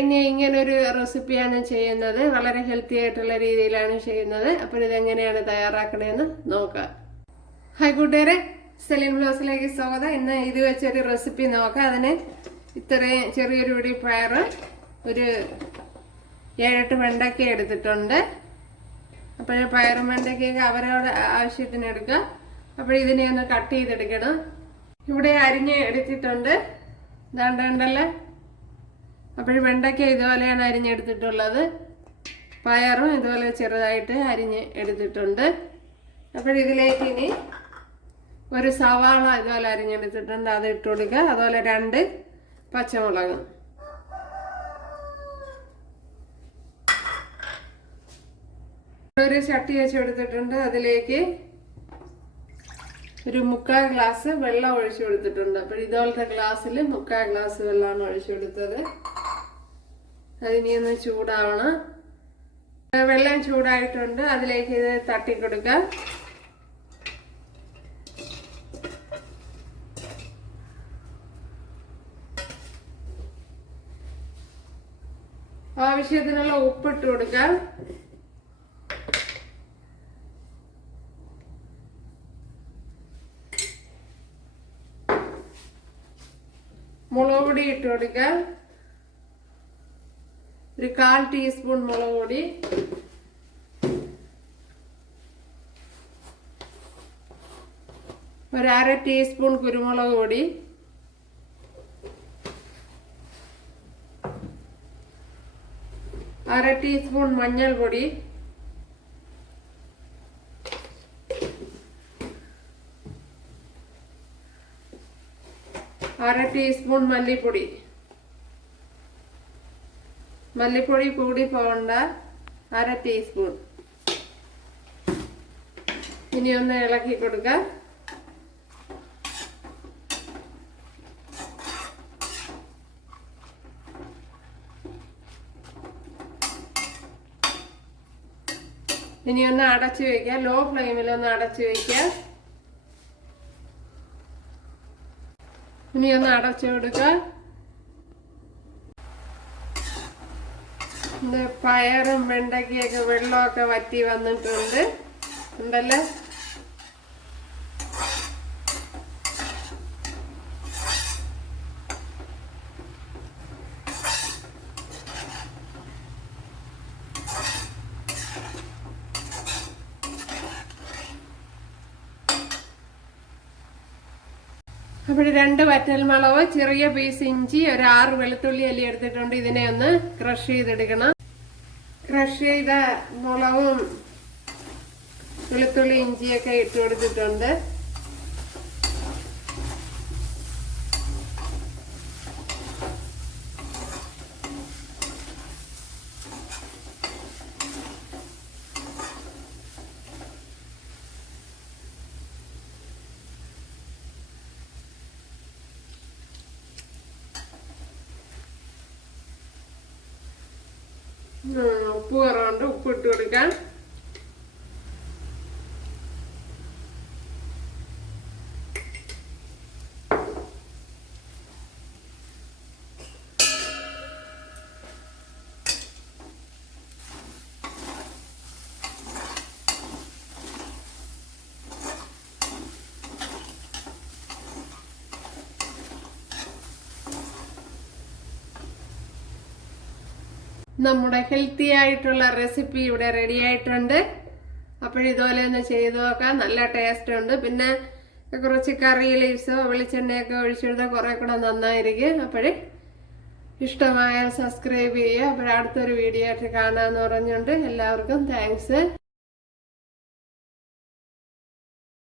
ഇനി ഇങ്ങനൊരു റെസിപ്പിയാണ് ചെയ്യുന്നത്. വളരെ ഹെൽത്തി ആയിട്ടുള്ള രീതിയിലാണ് ചെയ്യുന്നത്. അപ്പോൾ ഇതെങ്ങനെയാണ് തയ്യാറാക്കണേന്ന് നോക്കാം. ഹായ് കൂട്ടുകാരെ, സെലിൻ ബ്ലോസിലേക്ക് സ്വാഗതം. ഇന്ന് ഇത് വെച്ചൊരു റെസിപ്പി നോക്കാം. അതിന് ഇത്രയും ചെറിയൊരു പിടി പയർ, ഒരു 7-8 വെണ്ടയ്ക്ക എടുത്തിട്ടുണ്ട്. അപ്പോൾ പയറും വെണ്ടയ്ക്കൊക്കെ അവരവരുടെ ആവശ്യത്തിന് എടുക്കുക. അപ്പോൾ ഇതിനെ ഒന്ന് കട്ട് ചെയ്തെടുക്കണം. ഇവിടെ അരിഞ്ഞ് എടുത്തിട്ടുണ്ട്, ദാണ്ടല്ലേ. അപ്പോൾ വെണ്ടയ്ക്ക ഇതുപോലെയാണ് അരിഞ്ഞെടുത്തിട്ടുള്ളത്. പയറും ഇതുപോലെ ചെറുതായിട്ട് അരിഞ്ഞ് എടുത്തിട്ടുണ്ട്. അപ്പോൾ ഇതിലേക്ക് ഇനി ഒരു സവാള ഇതുപോലെ അരിഞ്ഞെടുത്തിട്ടുണ്ട്, അത് ഇട്ട് കൊടുക്കുക. അതുപോലെ 2 പച്ചമുളക്. ഒരു ചട്ടി വെച്ച് കൊടുത്തിട്ടുണ്ട്. അതിലേക്ക് ഒരു 3/4 ഗ്ലാസ് വെള്ളം ഒഴിച്ചു കൊടുത്തിട്ടുണ്ട്. അപ്പോൾ ഇതുപോലത്തെ ഗ്ലാസ്സിൽ 3/4 ഗ്ലാസ് വെള്ളമാണ് ഒഴിച്ചു കൊടുത്തത്. അതിനി ഒന്ന് ചൂടാവണം. വെള്ളം ചൂടായിട്ടുണ്ട്. അതിലേക്ക് ഇത് തട്ടിക്കൊടുക്കാം. ആവശ്യത്തിനുള്ള ഉപ്പിട്ട് കൊടുക്കാം. മുളക് പൊടി ഇട്ട് കൊടുക്കാം. ഒരു 1/4 ടീസ്പൂൺ മുളക് പൊടി, ഒരു 1/2 ടീസ്പൂൺ കുരുമുളക് പൊടി, അര ടീസ്പൂൺ മഞ്ഞൾപ്പൊടി, അര ടീസ്പൂൺ മല്ലിപ്പൊടി. മല്ലിപ്പൊടി കൂടി പോകണ്ട, 1/2 ടീസ്പൂൺ. ഇനി ഒന്ന് ഇളക്കി കൊടുക്കാം. ഇനി ഒന്ന് അടച്ചു വയ്ക്കാം. ലോ ഫ്ലെയിമിൽ ഒന്ന് അടച്ചു വയ്ക്കാം. ഇനി ഒന്ന് അടച്ചു കൊടുക്കുക. പയറും വെണ്ടയ്ക്കൊക്കെ വെള്ളമൊക്കെ വറ്റി വന്നിട്ടുണ്ട് ഉണ്ടല്ലേ. അപ്പോൾ 2 വറ്റൽമുളക്, ചെറിയ പീസ് ഇഞ്ചി, ഒരു 6 വെളുത്തുള്ളി അല്ലി എടുത്തിട്ടുണ്ട്. ഇതിനെ ഒന്ന് ക്രഷ് ചെയ്തെടുക്കണം. ക്രഷ് ചെയ്ത മുളകും വെളുത്തുള്ളി ഇഞ്ചിയൊക്കെ ഇട്ട് കൊടുത്തിട്ടുണ്ട്. ഉപ്പ് കുറവുണ്ട്, ഉപ്പ് ഇട്ട് കൊടുക്കാം. നമ്മുടെ ഹെൽത്തി ആയിട്ടുള്ള റെസിപ്പി ഇവിടെ റെഡി ആയിട്ടുണ്ട്. അപ്പോഴിതുപോലെ ഒന്ന് ചെയ്ത് നോക്കാം. നല്ല ടേസ്റ്റ് ഉണ്ട്. പിന്നെ കുറച്ച് കറി ലീവ്സോ വെളിച്ചെണ്ണയൊക്കെ ഒഴിച്ചെടുത്താൽ കുറെ കൂടെ നന്നായിരിക്കും. അപ്പോഴേ ഇഷ്ടമായാൽ സബ്സ്ക്രൈബ് ചെയ്യുക. അപ്പോഴടുത്തൊരു വീഡിയോ ആയിട്ട് കാണാമെന്ന് പറഞ്ഞുകൊണ്ട് എല്ലാവർക്കും താങ്ക്സ്.